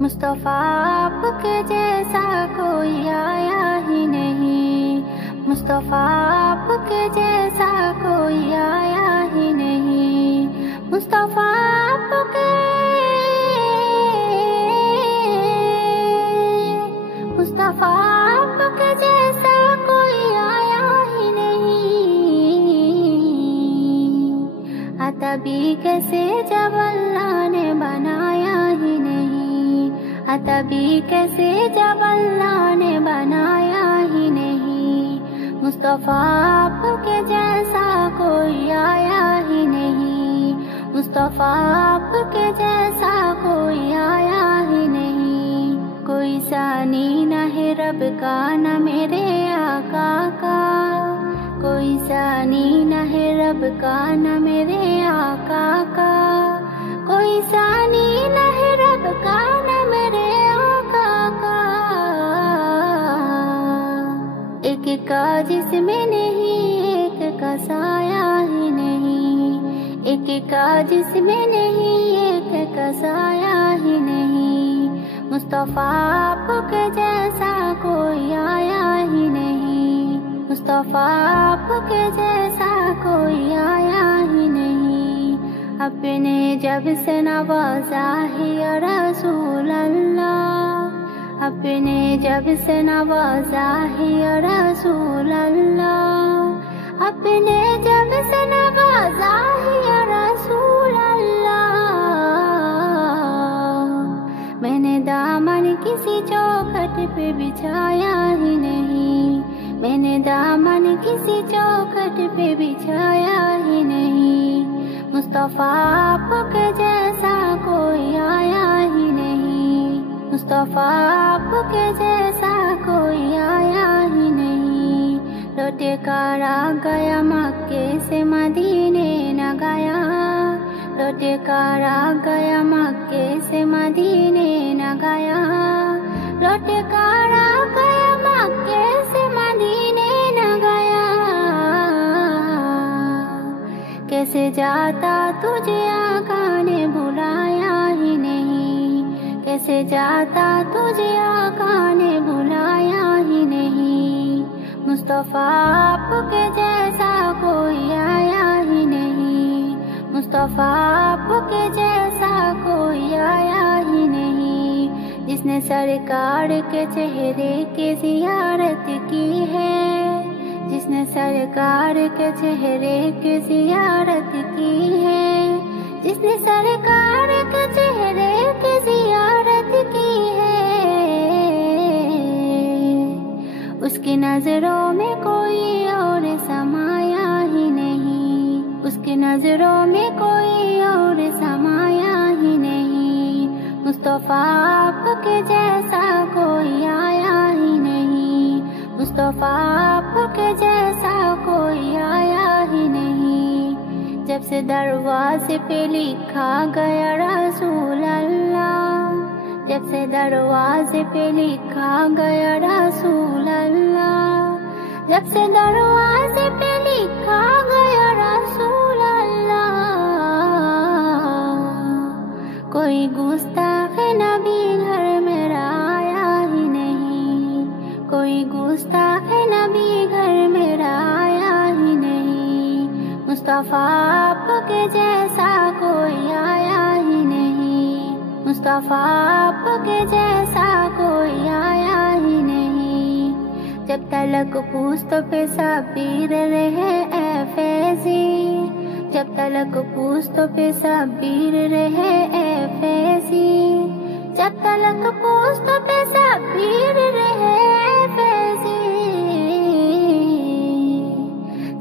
مصطفیٰ آپ کے جیسا کوئی آیا ہی نہیں، مصطفیٰ آپ کے جیسا کوئی آیا ہی نہیں، مصطفیٰ آپ کے مصطفیٰ آپ کے جیسا کوئی آیا ہی نہیں، تبھی کیسے جب اللہ نے بنایا ہی نہیں، تبھی کیسے جب اللہ نے بنایا ہی نہیں، مصطفیٰ آپ کے جیسا کوئی آیا ہی نہیں، مصطفیٰ آپ کے جیسا کوئی آیا ہی نہیں، کوئی ثانی نہ ہے رب کا نہ میرے آقا کا، کوئی ثانی نہ ہے رب کا نہ میرے آقا کا، کوئی ثانی نہ ہے رب کا نہ میرے آقا کا، ایک کا جسم نہیں ایک کا سایہ ہی نہیں، ایک کا جسم نہیں ایک کا سایہ ہی نہیں، مصطفیٰ آپ کے جیسا کوئی آیا ہی نہیں، مصطفیٰ آپ کے جیسا کوئی آیا ہی نہیں، اپنے جب سے نوازا ہے یا رسول اللہ، اپنے جب سے نوازا ہے یا رسول اللہ، اپنے جب سے نوازا ہے یا رسول اللہ، میں نے دامن کسی چوکھٹ پہ بچھایا ہی نہیں، میں نے دامن کسی چوکھٹ پہ بچھایا ہی نہیں، مصطفیٰ آپ کے جیسا کوئی آیا ہی نہیں، مصطفیٰ آپ کے جیسا کوئی آیا ہی نہیں، لوٹے کر آ گیا مکے سے مدینے نہ گیا، لوٹے کر آ گیا مکے سے مدینے نہ گیا، لوٹے کر آ گیا مکے سے مدینے نہ گیا، کیسے جاتا تجھے آقا نے بلایا ہی نہیں، کیسے جاتا تجھے آقا نے بلایا ہی نہیں، مصطفیٰ آپ کے جیسا کوئی آیا ہی نہیں، مصطفیٰ آپ کے جیسا کوئی آیا ہی نہیں، جس نے سرکار کے چہرے کی زیارت کی ہے، جس نے سرکار کے چہرے کی زیارت کی ہے، جس نے سرکار کے چہرے کی زیارت کی ہے، اس کی نظروں میں کوئی اور سمایا ہی نہیں، اس کی نظروں میں کوئی اور سمایا ہی نہیں، مصطفیٰ آپ کے جیسا کوئی آیا ہی نہیں، مصطفیٰ آپ کے جیسا کوئی آیا ہی نہیں، جب سے دروازے پہ لکھا گیا رسول اللہ، جب سے دروازے پہ لکھا گیا رسول اللہ، جب سے دروازے پہ لکھا گیا رسول اللہ، کوئی گستاخ نبی گھر میرا آیا ہی نہیں، کوئی گستاخ نبی گھر میرا آیا ہی نہیں، مصطفیٰ آپ کے جیسا کوئی آیا ہی نہیں، مصطفیٰ آپ کے جیسا کوئی آیا ہی نہیں، جب تلک پوست پہ صبر رہے اے فیضی، جب تلک پوست پہ صبر رہے اے فیضی، جب تلک پوست پہ صبر رہے اے فیضی،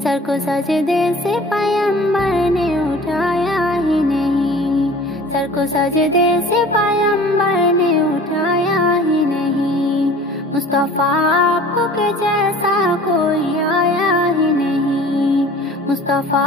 سر کو سجدے سے پیغمبر نے اٹھایا ہی نہیں، سر کو سجدے سے پیغمبر نے اٹھایا ہی نہیں، مصطفیٰ آپ کے جیسا کوئی آیا ہی نہیں، مصطفیٰ